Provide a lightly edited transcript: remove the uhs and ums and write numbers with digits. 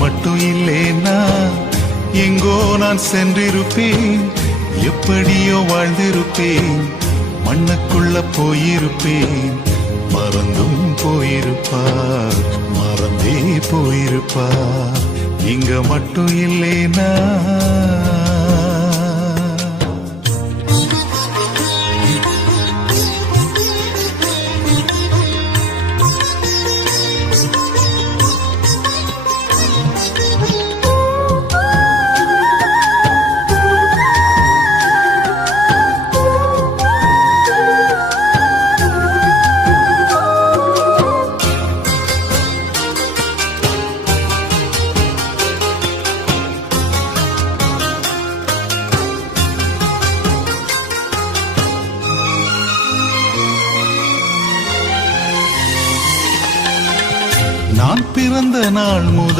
மட்டும் இல்லேனா எங்கோ நான் சென்றிருப்பேன், எப்படியோ வாழ்ந்திருப்பேன், மண்ணுக்குள்ள போயிருப்பேன். மறந்தும் போயிருப்பார், மறந்தே போயிருப்பார், இங்க மட்டும் இல்லேனா. நான் பிறந்த நாள் முதல்